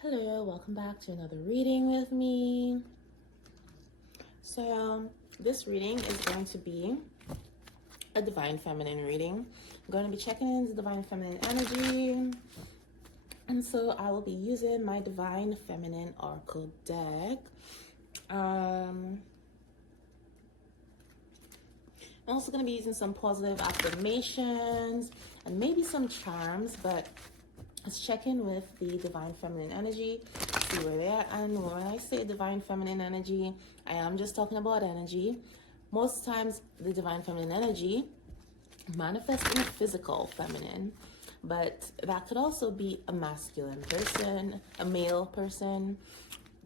Hello, welcome back to another reading with me. So, this reading is going to be a Divine Feminine reading. I'm going to be checking in the Divine Feminine energy. And so, I will be using my Divine Feminine Oracle deck. I'm also going to be using some positive affirmations and maybe some charms, but let's check in with the Divine Feminine energy, see where they are. And when I say Divine Feminine energy, I am just talking about energy. Most times the Divine Feminine energy manifests in a physical feminine, but that could also be a masculine person, a male person,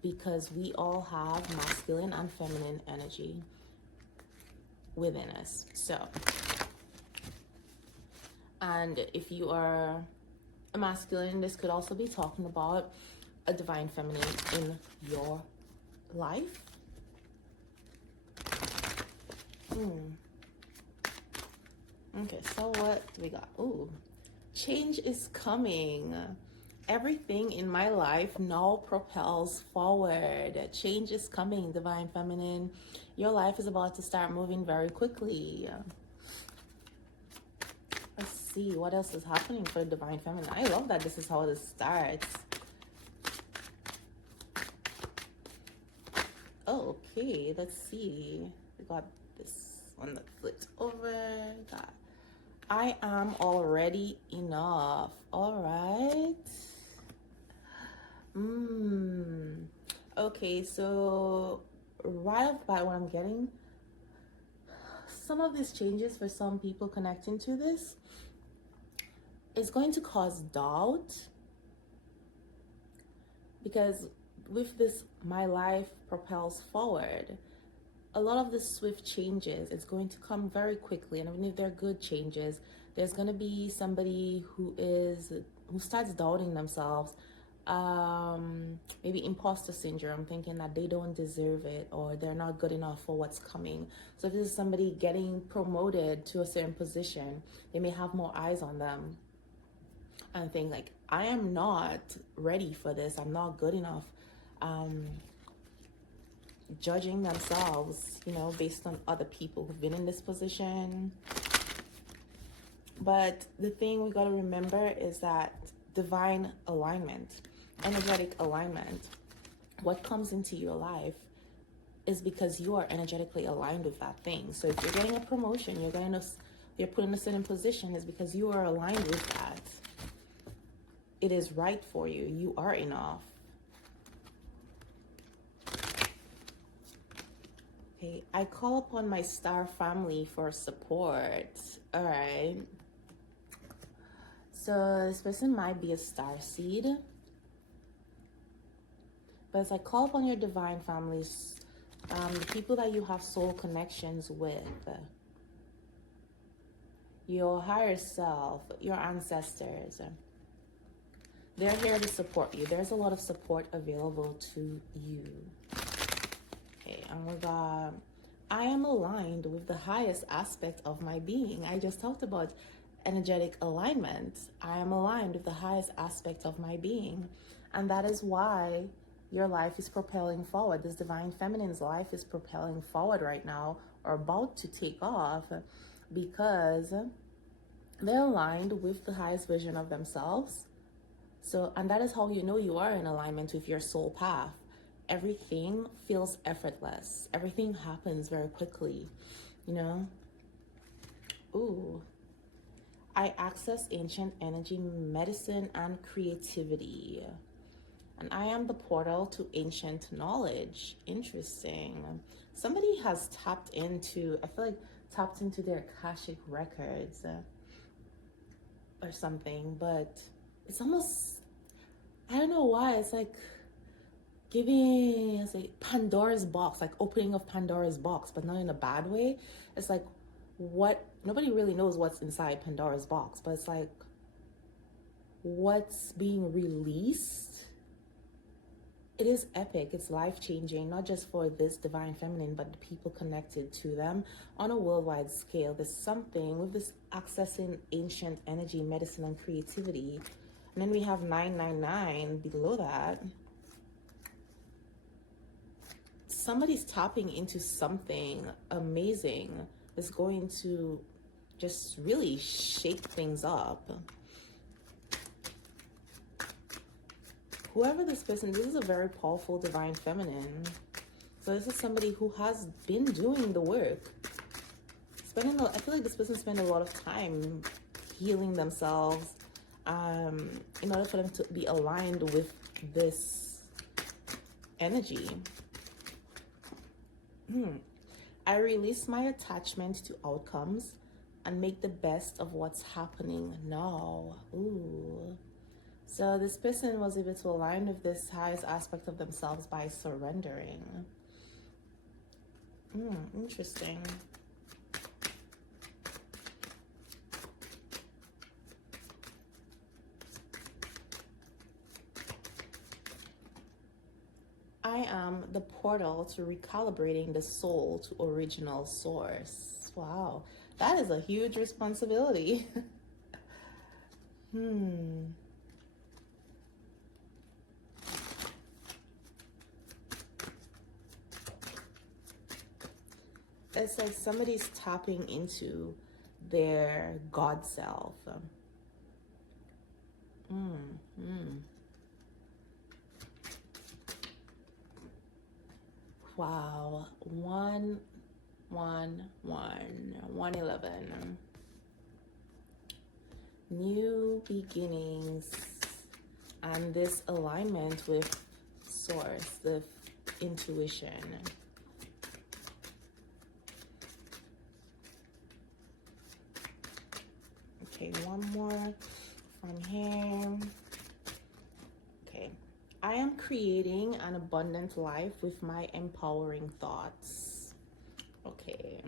because we all have masculine and feminine energy within us. So, and if you are a masculine, this could also be talking about a divine feminine in your life. Okay, so what we got? Ooh, change is coming. Everything in my life now propels forward. Change is coming, divine feminine. Your life is about to start moving very quickly. Let's see what else is happening for divine feminine. I love that this is how this starts. Oh, okay, let's see. We got this one that flipped over. Got I am already enough. All right. Okay, so right off the bat, what I'm getting, some of these changes for some people connecting to this is going to cause doubt, because with this, my life propels forward. A lot of the swift changes, it's going to come very quickly, and even if they're good changes, there's going to be somebody who starts doubting themselves, maybe imposter syndrome, thinking that they don't deserve it or they're not good enough for what's coming. So if this is somebody getting promoted to a certain position, they may have more eyes on them and think like, I am not ready for this, I'm not good enough. Judging themselves, based on other people who've been in this position. But the thing we got to remember is that divine alignment, energetic alignment, what comes into your life is because you are energetically aligned with that thing. So if you're getting a promotion, you're put in a certain position, is because you are aligned with that. It is right for you. You are enough. Okay, I call upon my star family for support. All right. So this person might be a star seed. But as I call upon your divine families, the people that you have soul connections with, your higher self, your ancestors, they're here to support you. There's a lot of support available to you. Okay, and we got, I am aligned with the highest aspect of my being. I just talked about energetic alignment. I am aligned with the highest aspect of my being. And that is why your life is propelling forward. This divine feminine's life is propelling forward right now, or about to take off, because they're aligned with the highest version of themselves. So, and that is how you know you are in alignment with your soul path. Everything feels effortless. Everything happens very quickly, Ooh. I access ancient energy, medicine, and creativity. And I am the portal to ancient knowledge. Interesting. Somebody has tapped into their Akashic records or something, but it's almost, I don't know why, it's like Pandora's box, like opening of Pandora's box, but not in a bad way. It's like, nobody really knows what's inside Pandora's box, but it's like what's being released. It is epic. It's life-changing, not just for this divine feminine, but the people connected to them on a worldwide scale. There's something with this accessing ancient energy, medicine, and creativity. And then we have 999 below that. Somebody's tapping into something amazing that's going to just really shake things up. Whoever this person, this is a very powerful divine feminine. So this is somebody who has been doing the work. I feel like this person spent a lot of time healing themselves in order for them to be aligned with this energy. I release my attachment to outcomes and make the best of what's happening now. Ooh. So this person was able to align with this highest aspect of themselves by surrendering. Interesting. I am the portal to recalibrating the soul to original source. Wow, that is a huge responsibility. It's like somebody's tapping into their God self. Wow, 111. New beginnings and this alignment with source, the intuition. Okay, one more from here. Okay. I am creating an abundant life with my empowering thoughts. Okay.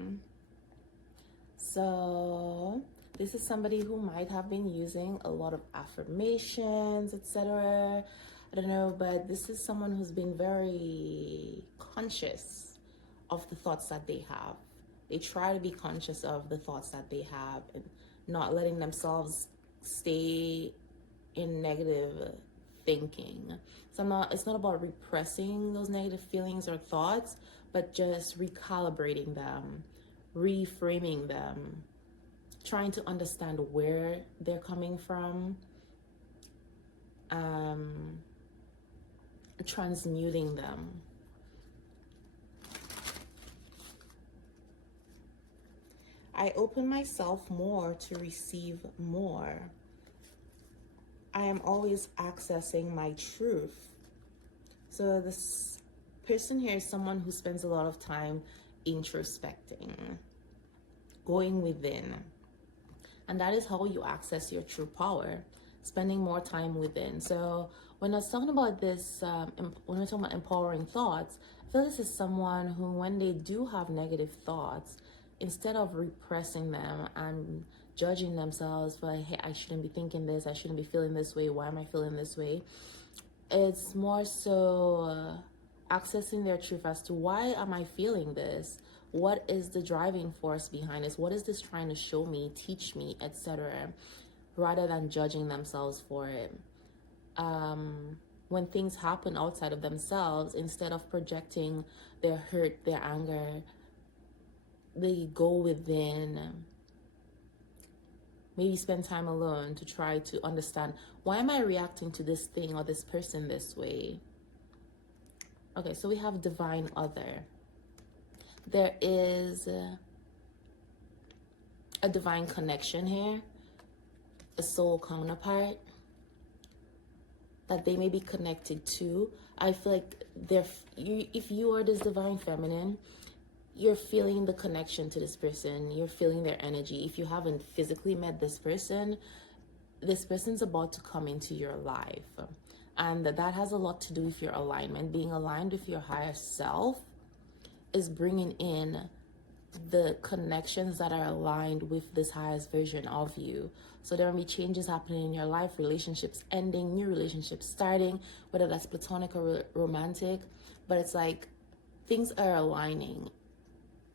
So this is somebody who might have been using a lot of affirmations, etc. I don't know, but this is someone who's been very conscious of the thoughts that they have. They try to be conscious of the thoughts that they have and not letting themselves stay in negative thinking. So it's not about repressing those negative feelings or thoughts, but just recalibrating them, reframing them, trying to understand where they're coming from, transmuting them. I open myself more to receive more. I am always accessing my truth. So this person here is someone who spends a lot of time introspecting, going within. And that is how you access your true power, spending more time within. So when I was talking about this, when we're talking about empowering thoughts, I feel this is someone who, when they do have negative thoughts, instead of repressing them and judging themselves for, hey, I shouldn't be thinking this, I shouldn't be feeling this way, why am I feeling this way? It's more so accessing their truth as to, why am I feeling this? What is the driving force behind this? What is this trying to show me, teach me, etc., rather than judging themselves for it. When things happen outside of themselves, instead of projecting their hurt, their anger, they go within, maybe spend time alone to try to understand, why am I reacting to this thing or this person this way? Okay, so we have divine other. There is a divine connection here, a soul counterpart that they may be connected to. I feel like if you are this divine feminine, you're feeling the connection to this person. You're feeling their energy. If you haven't physically met this person's about to come into your life. And that has a lot to do with your alignment. Being aligned with your higher self is bringing in the connections that are aligned with this highest version of you. So there will be changes happening in your life, relationships ending, new relationships starting, whether that's platonic or romantic. But it's like things are aligning.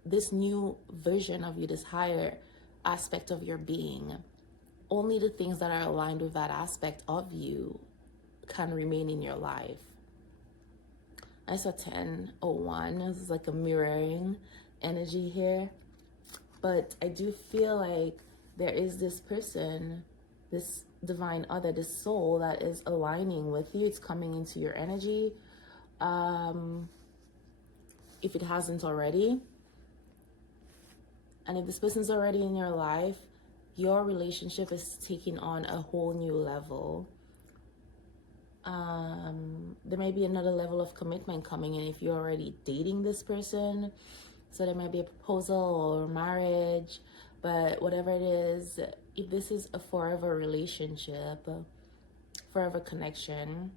This new version of you, this higher aspect of your being, only the things that are aligned with that aspect of you can remain in your life. I saw 1001. This is like a mirroring energy here. But I do feel like there is this person, this divine other, this soul that is aligning with you. It's coming into your energy. If it hasn't already. And if this person's already in your life, your relationship is taking on a whole new level. There may be another level of commitment coming in if you're already dating this person. So there might be a proposal or marriage, but whatever it is, if this is a forever relationship, forever connection,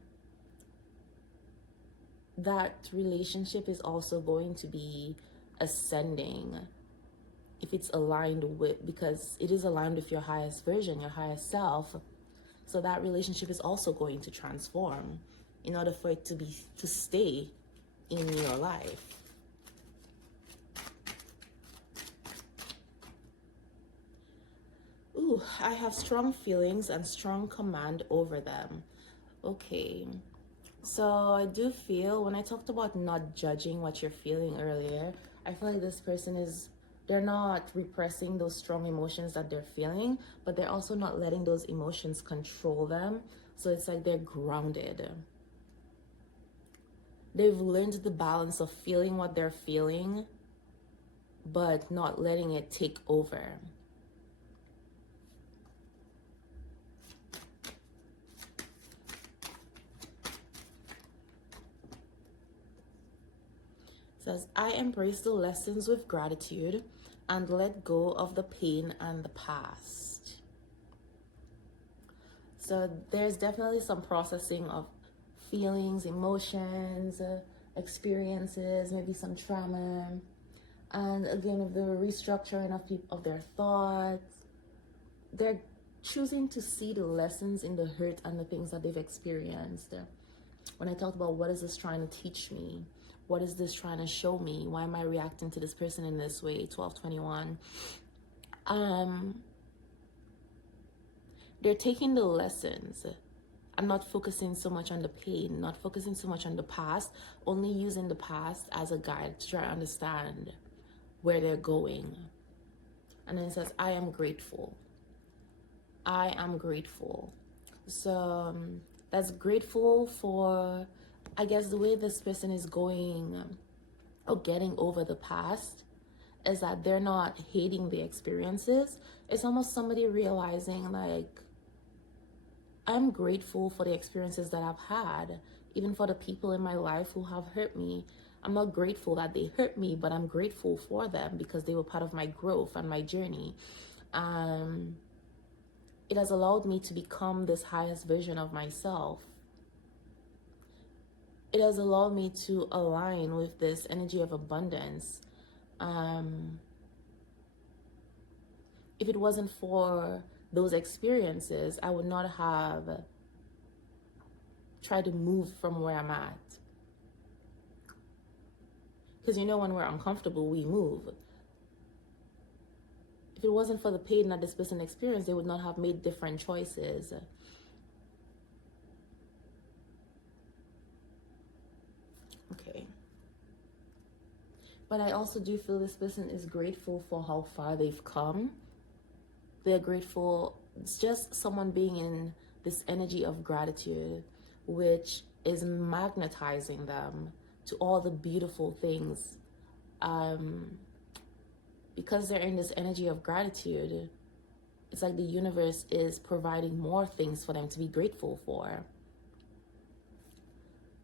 that relationship is also going to be ascending if it's aligned with, because it is aligned with your highest version, your highest self. So that relationship is also going to transform in order for it to stay in your life. Ooh, I have strong feelings and strong command over them. Okay. So I do feel, when I talked about not judging what you're feeling earlier, I feel like this person they're not repressing those strong emotions that they're feeling, but they're also not letting those emotions control them. So it's like they're grounded. They've learned the balance of feeling what they're feeling, but not letting it take over. It says, I embrace the lessons with gratitude and let go of the pain and the past. So there's definitely some processing of feelings, emotions, experiences, maybe some trauma, and again, with the restructuring of their thoughts. They're choosing to see the lessons in the hurt and the things that they've experienced. When I talked about what is this trying to teach me, what is this trying to show me? Why am I reacting to this person in this way? 1221. They're taking the lessons and not focusing so much on the pain, not focusing so much on the past, only using the past as a guide to try to understand where they're going. And then it says, I am grateful. I am grateful. So that's grateful for, I guess, the way this person is going or getting over the past is that they're not hating the experiences. It's almost somebody realizing, like, I'm grateful for the experiences that I've had, even for the people in my life who have hurt me. I'm not grateful that they hurt me, but I'm grateful for them because they were part of my growth and my journey. It has allowed me to become this highest version of myself. It has allowed me to align with this energy of abundance. If it wasn't for those experiences, I would not have tried to move from where I'm at. Because when we're uncomfortable, we move. If it wasn't for the pain that this person experienced, they would not have made different choices. Okay. But I also do feel this person is grateful for how far they've come. They're grateful. It's just someone being in this energy of gratitude, which is magnetizing them to all the beautiful things. Because they're in this energy of gratitude, it's like the universe is providing more things for them to be grateful for.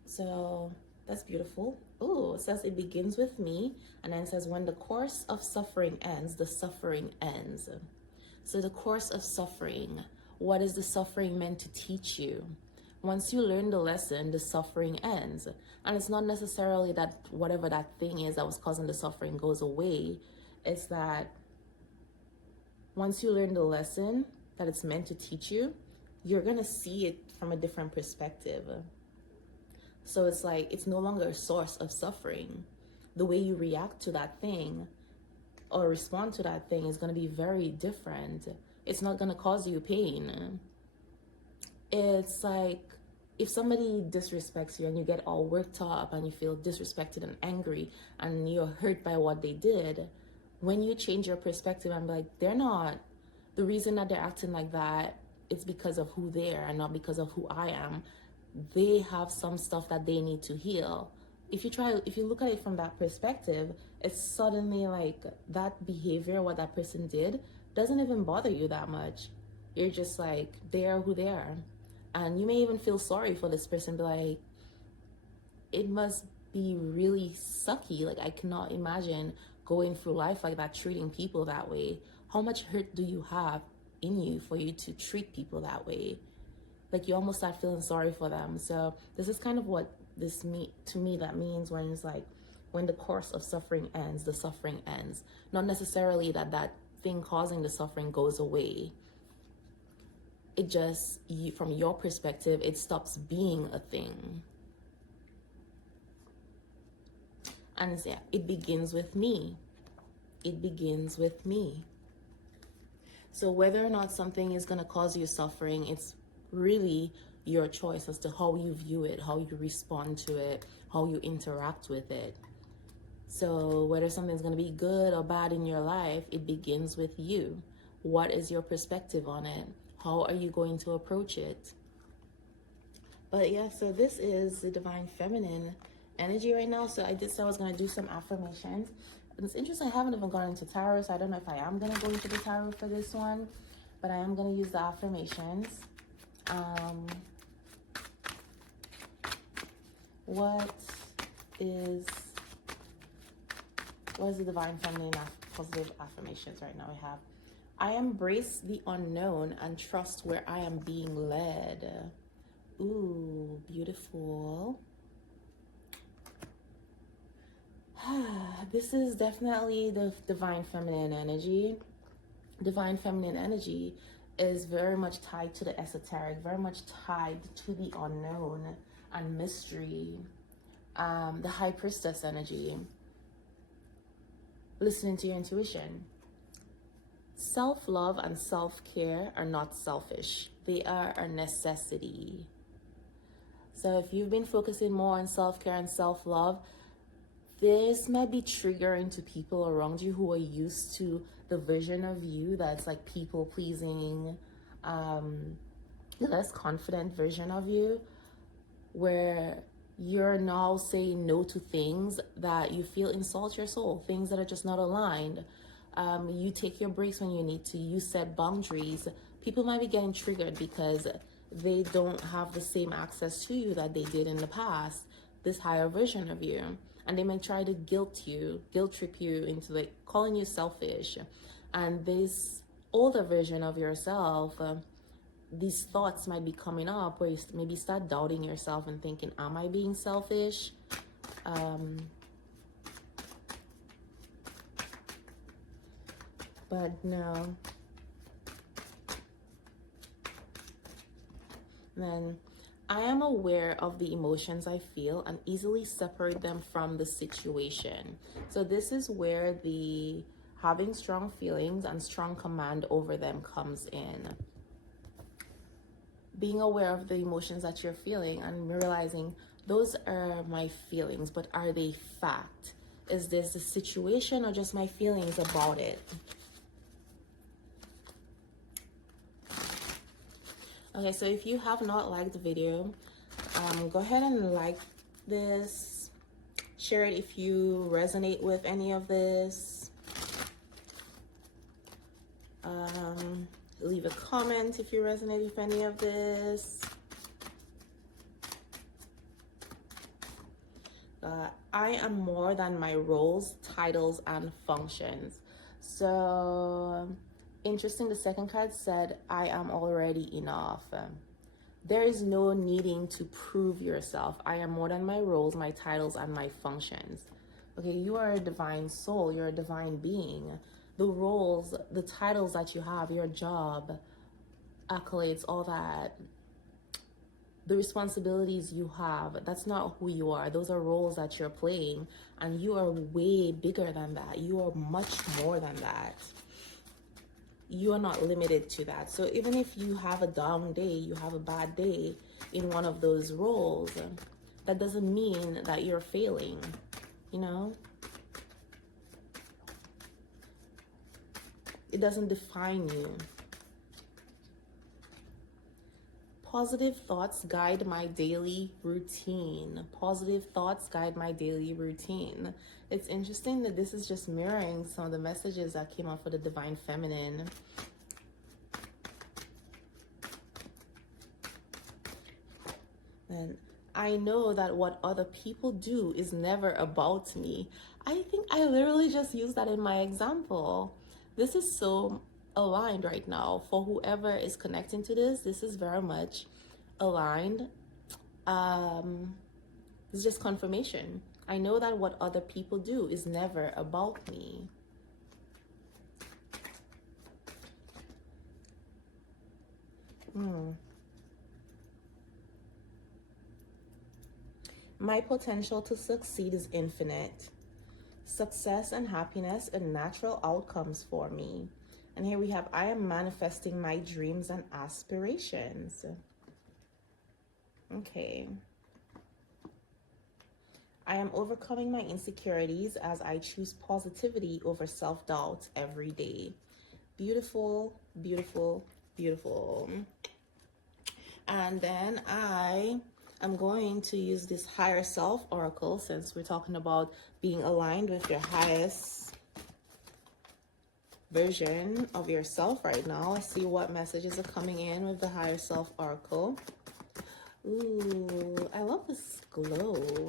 So that's beautiful. Oh, it says it begins with me, and then it says when the course of suffering ends, the suffering ends. So the course of suffering, what is the suffering meant to teach you? Once you learn the lesson, the suffering ends. And it's not necessarily that whatever that thing is that was causing the suffering goes away. It's that once you learn the lesson that it's meant to teach you, you're going to see it from a different perspective. So it's like, it's no longer a source of suffering. The way you react to that thing or respond to that thing is going to be very different. It's not going to cause you pain. It's like if somebody disrespects you and you get all worked up and you feel disrespected and angry and you're hurt by what they did, when you change your perspective and be like, they're not, the reason that they're acting like that, it's because of who they are and not because of who I am. They have some stuff that they need to heal. If you look at it from that perspective, it's suddenly like that behavior, what that person did, doesn't even bother you that much. You're just like, they are who they are. And you may even feel sorry for this person, be like, it must be really sucky. Like, I cannot imagine going through life like that, treating people that way. How much hurt do you have in you for you to treat people that way? Like, you almost start feeling sorry for them. So this is kind of what to me that means when it's like, when the course of suffering ends, the suffering ends. Not necessarily that thing causing the suffering goes away. It just, from your perspective, it stops being a thing. And yeah, it begins with me. It begins with me. So whether or not something is going to cause you suffering, it's really your choice as to how you view it, how you respond to it, how you interact with it. So whether something's going to be good or bad in your life, it begins with you. What is your perspective on it? How are you going to approach it? But yeah, so this is the Divine Feminine energy right now. So I did say I was going to do some affirmations. And it's interesting, I haven't even gone into tarot, so I don't know if I am going to go into the tarot for this one. But I am going to use the affirmations. What is the Divine Feminine positive affirmations right now? I have, I embrace the unknown and trust where I am being led. Ooh, beautiful. This is definitely the Divine Feminine energy. Divine Feminine energy is very much tied to the esoteric, very much tied to the unknown and mystery. The High Priestess energy. Listening to your intuition. Self-love and self-care are not selfish. They are a necessity. So if you've been focusing more on self-care and self-love, this might be triggering to people around you who are used to the version of you that's like people-pleasing, less confident version of you, where you're now saying no to things that you feel insult your soul, things that are just not aligned. You take your breaks when you need to, you set boundaries. People might be getting triggered because they don't have the same access to you that they did in the past, this higher version of you. And they may try to guilt trip you into like calling you selfish. And this older version of yourself, these thoughts might be coming up where you maybe start doubting yourself and thinking, am I being selfish? But no. Then, I am aware of the emotions I feel and easily separate them from the situation. So this is where the having strong feelings and strong command over them comes in. Being aware of the emotions that you're feeling and realizing those are my feelings, but are they fact? Is this the situation or just my feelings about it? Okay, so if you have not liked the video, go ahead and like this. Share it if you resonate with any of this. Leave a comment if you resonate with any of this. I am more than my roles, titles, and functions. So, interesting, the second card said, I am already enough. There is no needing to prove yourself. I am more than my roles, my titles, and my functions. Okay, you are a divine soul. You're a divine being. The roles, the titles that you have, your job, accolades, all that, the responsibilities you have, that's not who you are. Those are roles that you're playing, and you are way bigger than that. You are much more than that. you are not limited to that. So even if you have a down day, you have a bad day in one of those roles, that doesn't mean that you're failing, you know? It doesn't define you. Positive thoughts guide my daily routine. Positive thoughts guide my daily routine. It's interesting that this is just mirroring some of the messages that came out for the Divine Feminine. And I know that what other people do is never about me. I think I literally just used that in my example. This is so aligned right now. For whoever is connecting to this, this is very much aligned. It's just confirmation. I know that what other people do is never about me. My potential to succeed is infinite. Success and happiness are natural outcomes for me. And here we have, I am manifesting my dreams and aspirations. Okay. I am overcoming my insecurities as I choose positivity over self-doubt every day. Beautiful, beautiful, beautiful. And then I'm going to use this higher self oracle, since we're talking about being aligned with your highest version of yourself right now. Let's see what messages are coming in with the higher self oracle. Ooh, I love this glow.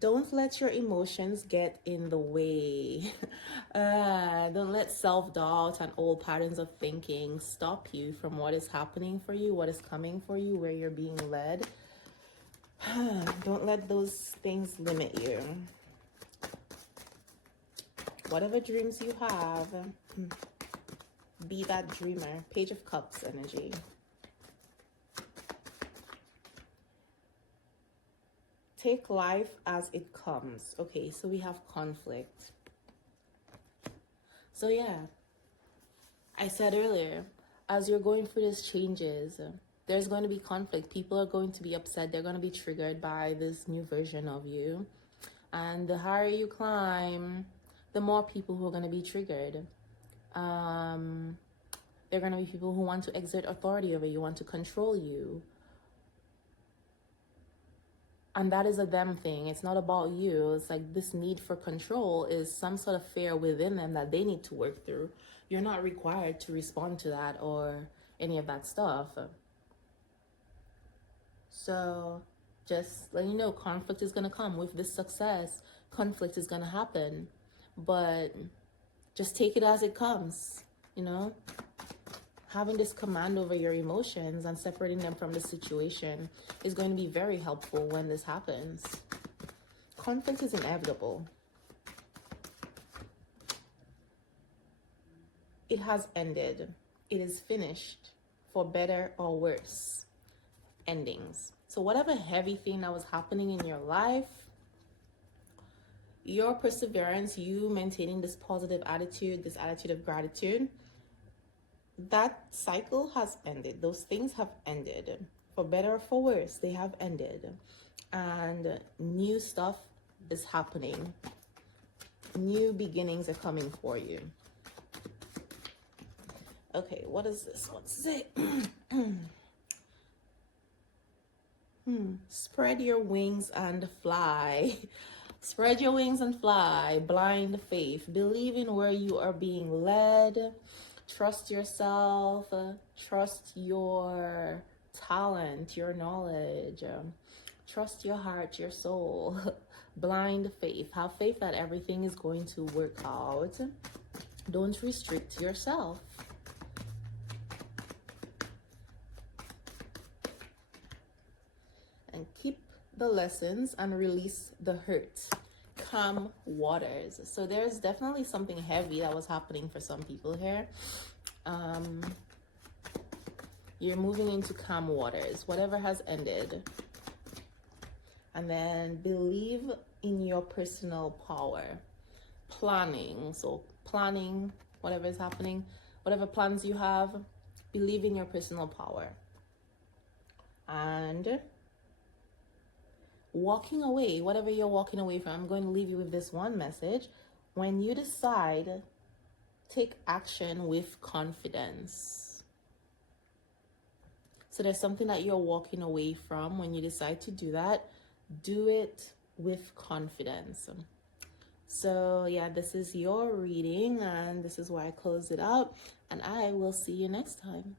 Don't let your emotions get in the way. Don't let self-doubt and old patterns of thinking stop you from what is happening for you, what is coming for you, where you're being led. Don't let those things limit you. Whatever dreams you have, be that dreamer. Page of Cups energy. Take life as it comes. Okay, so we have conflict. So yeah, I said earlier, as you're going through these changes, there's going to be conflict. People are going to be upset. They're going to be triggered by this new version of you. And the higher you climb, the more people who are going to be triggered. There are going to be people who want to exert authority over you, want to control you. And that is a them thing. It's not about you. It's like this need for control is some sort of fear within them that they need to work through. You're not required to respond to that or any of that stuff. So just let you know, conflict is going to come. With this success, conflict is going to happen. But just take it as it comes, you know? Having this command over your emotions and separating them from the situation is going to be very helpful when this happens. Conflict is inevitable. It has ended. It is finished, for better or worse. Endings. So whatever heavy thing that was happening in your life, your perseverance, you maintaining this positive attitude, this attitude of gratitude, that cycle has ended. Those things have ended. For better or for worse, they have ended. And new stuff is happening. New beginnings are coming for you. Okay, what is this? What's it? Spread your wings and fly. Spread your wings and fly. Blind faith. Believe in where you are being led. Trust yourself, trust your talent, your knowledge, trust your heart, your soul. Blind faith. Have faith that everything is going to work out. Don't restrict yourself. And keep the lessons and release the hurt. Calm waters. So there's definitely something heavy that was happening for some people here. You're moving into calm waters, whatever has ended. And then believe in your personal power. Planning. So planning whatever is happening, whatever plans you have, believe in your personal power. And walking away, whatever you're walking away from, I'm going to leave you with this one message. When you decide, take action with confidence. So there's something that you're walking away from. When you decide to do that, do it with confidence. So yeah, this is your reading, and this is where I close it out, and I will see you next time.